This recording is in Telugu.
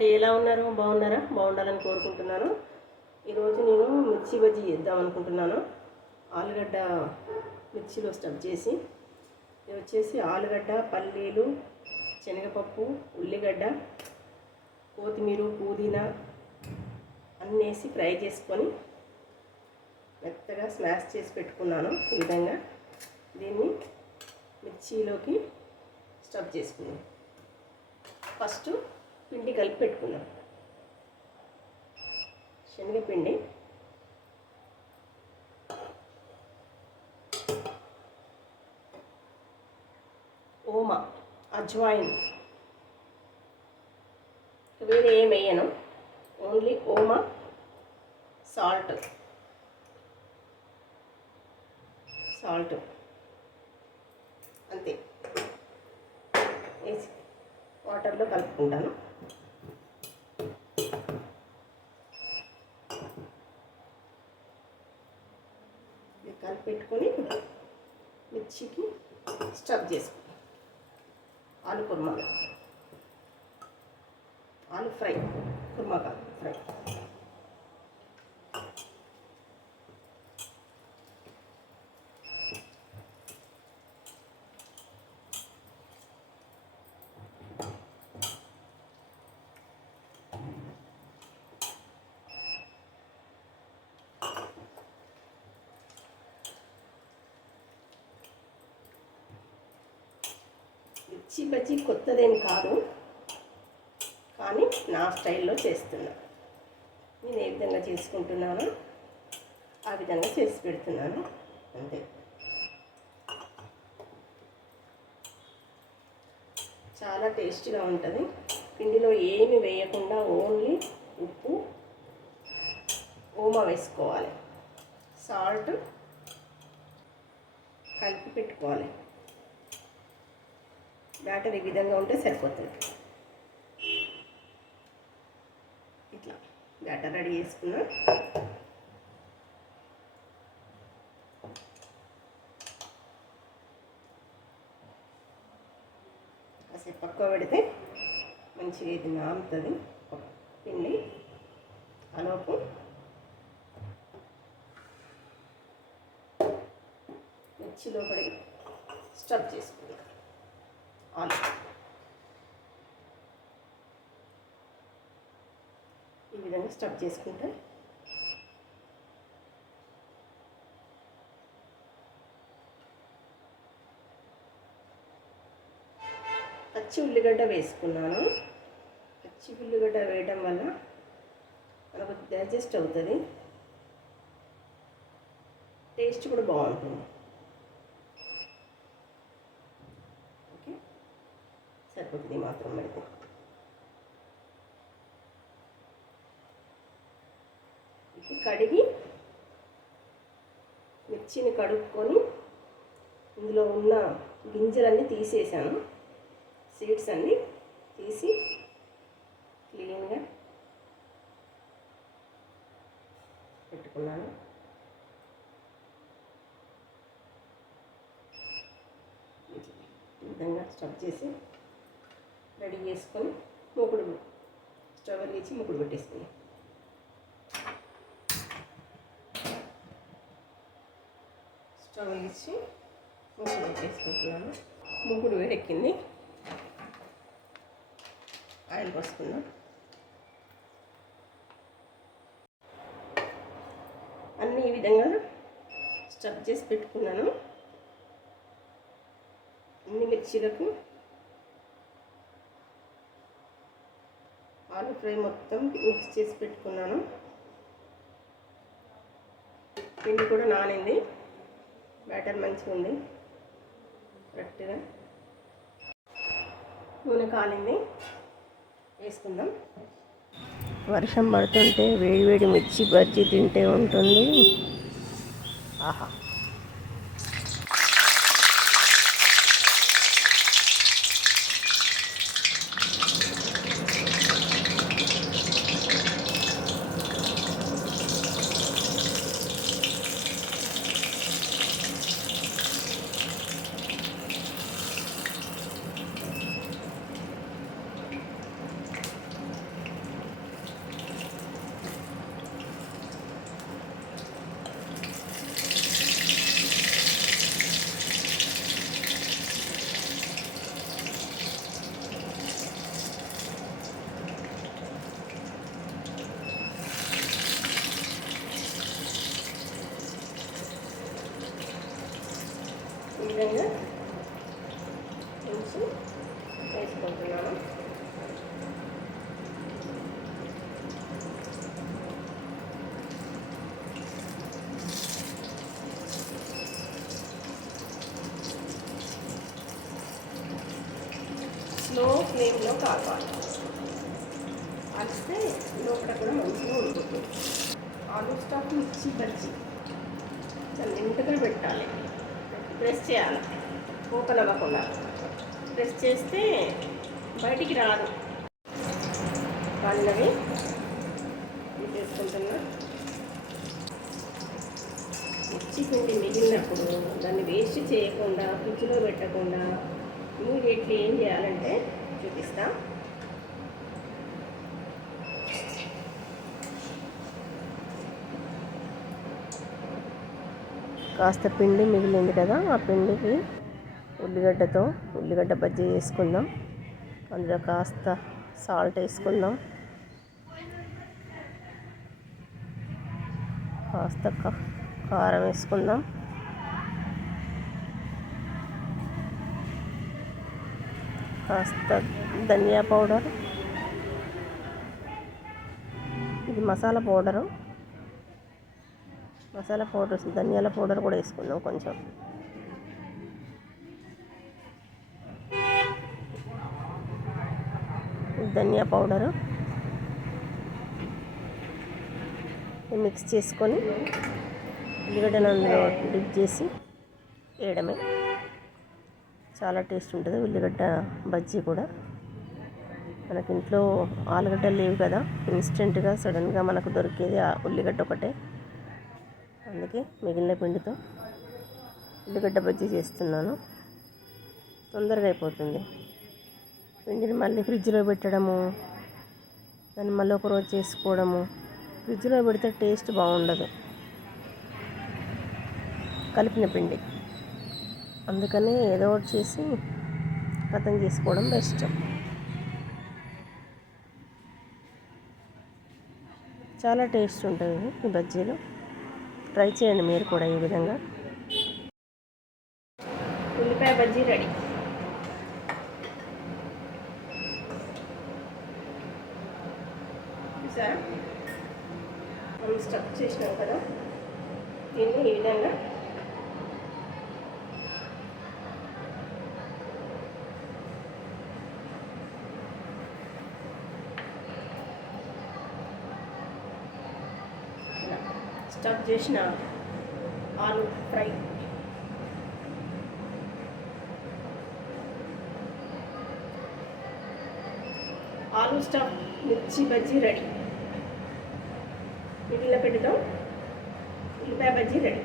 అండి. ఎలా ఉన్నారు? బాగున్నారా? బాగుండాలని కోరుకుంటున్నాను. ఈరోజు నేను మిర్చి బజ్జీ చేద్దాం అనుకుంటున్నాను. ఆలుగడ్డ మిర్చిలో స్టఫ్ చేసి ఇది వచ్చేసి ఆలుగడ్డ పల్లీలు శనగపప్పు ఉల్లిగడ్డ కొత్తిమీర పుదీనా అన్నీ వేసి ఫ్రై చేసుకొని మెత్తగా స్మాష్ చేసి పెట్టుకున్నాను ఈ విధంగా. దీన్ని మిర్చిలోకి స్టఫ్ చేసుకున్నాను ఫస్ట్ పిండి కలిపి పెట్టుకున్నాం. శనగపిండి. ఓమా అజ్వాయిన్. వేరే ఏం వేయను. ఓన్లీ ఓమా సాల్ట్. సాల్ట్. అంతే. వేసి వాటర్లో కలుపుకుంటాను. కలిపెట్టుకొని మిర్చికి స్టఫ్ చేసుకుంటాం ఆలు కుర్మా. ఆలు ఫ్రై. కుర్మా కాదు ఫ్రై. మిర్చి బజ్జీ కొత్తదేం కాదు. కానీ నా స్టైల్లో చేస్తున్నా. నేను ఏ విధంగా చేసుకుంటున్నానో ఆ విధంగా చేసి పెడుతున్నాను. అంతే. చాలా టేస్టీగా ఉంటుంది. పిండిలో ఏమి వేయకుండా ఓన్లీ ఉప్పు ఓమా వేసుకోవాలి. సాల్ట్ కలిపి పెట్టుకోవాలి. బ్యాటర్ ఈ విధంగా ఉంటే సరిపోతుంది. ఇట్లా బ్యాటర్ రెడీ చేసుకున్నా. కాసేపు పక్క పెడితే మంచిగా ఇది నానుతుంది. పిండి అలోపు మిర్చిలో పడి స్టఫ్ చేసుకుంటాం ఆన్. ఈ విధంగా స్టఫ్ చేసుకుంటే పచ్చి ఉల్లిగడ్డ వేసుకున్నాను. పచ్చి ఉల్లిగడ్డ వేయడం వల్ల మనకు డైజెస్ట్ అవుతుంది. టేస్ట్ కూడా బాగుంటుంది. సరిపోతుంది మాత్రం పెడితే ఇది కడిగి మిర్చిని కడుక్కొని ఇందులో ఉన్న గింజలన్నీ తీసేసాను. సీడ్స్ అన్నీ తీసి క్లీన్గా పెట్టుకున్నాను. ఈ విధంగా స్టవ్ చేసి రెడీ చేసుకొని మూకుడు స్టవ్ వెలిగించి మూకుడు పెట్టేసుకుని స్టవ్ వెలిగించి మూకుడు పెట్టేసుకుంటున్నాను మూకుడు వేడెక్కింది. ఆయిల్ పోసుకున్నాం అన్నీ ఈ విధంగా స్టఫ్ చేసి పెట్టుకున్నాను. అన్ని మిర్చీలకు ఆలు ఫ్రై మొత్తం మిక్స్ చేసి పెట్టుకున్నాను. పిండి కూడా నానింది. బ్యాటర్ మంచిగా ఉంది. కరెక్ట్గా నూనె కాలింది. వేసుకుందాం. వర్షం పడుతుంటే వేడి వేడి మిర్చి బజ్జీ తింటే ఉంటుంది. ఆహా. మంచిగా కావాలి అలిస్తే లోపల కూడా మంచిగా ఉంటుంది. ఆలు స్టాక్ మిర్చి బజ్జీ. చాలా నిండుగా పెట్టాలి? ప్రెస్ చేయాలి. ఓపెన్ అవ్వకుండా. ప్రెస్ చేస్తే బయటికి రాదు. వాళ్ళవి చేసుకుంటున్నా మిర్చి పిండి మిగిలినప్పుడు దాన్ని వేస్ట్ చేయకుండా ఫ్రిడ్జ్లో పెట్టకుండా ఇమీడియట్లీ ఏం చేయాలంటే చూపిస్తా. కాస్త పిండి మిగిలింది కదా ఆ పిండికి ఉల్లిగడ్డతో ఉల్లిగడ్డ బజ్జీ చేసుకుందాం. అందులో కాస్త సాల్ట్ వేసుకుందాం. కాస్త కారం వేసుకుందాం. కాస్త ధనియా పౌడర్. ఇది మసాలా పౌడరు. మసాలా పౌడర్ ధనియాల పౌడర్ కూడా వేసుకుందాం కొంచెం. ధనియా పౌడరు. మిక్స్ చేసుకొని ఉల్లిగడ్డను అందులో డిప్ చేసి వేయడమే. చాలా టేస్ట్ ఉంటుంది. ఉల్లిగడ్డ బజ్జీ కూడా. మనకి ఇంట్లో ఆలుగడ్డలు లేవు కదా. ఇన్స్టెంట్గా సడన్గా మనకు దొరికేది ఆ ఉల్లిగడ్డ ఒకటే. అందుకే మిగిలిన పిండితో ఉల్లిగడ్డ బజ్జీ చేస్తున్నాను. తొందరగా అయిపోతుంది. పిండిని మళ్ళీ ఫ్రిడ్జ్లో పెట్టడము దాన్ని మళ్ళీ ఒక రోజు చేసుకోవడము. ఫ్రిడ్జ్లో పెడితే టేస్ట్ బాగుండదు. కలిపిన పిండి. అందుకని ఏదో ఒకటి చేసి కథం చేసుకోవడం బెస్ట్. చాలా టేస్ట్ ఉంటుంది ఈ బజ్జీలు. ట్రై చేయండి మీరు కూడా ఈ విధంగా. ఉల్లిపాయ బజ్జీ రెడీ. చూసారా? మనం స్టఫ్ చేసినాం కదా? దీన్ని ఈ విధంగా స్టఫ్ చేసిన ఆలు ఫ్రై. ఆలు స్టఫ్ మిర్చి బజ్జీ రెడీ. మిగిలిన పెడతాం ఉల్లిపాయ బజ్జీ రెడీ.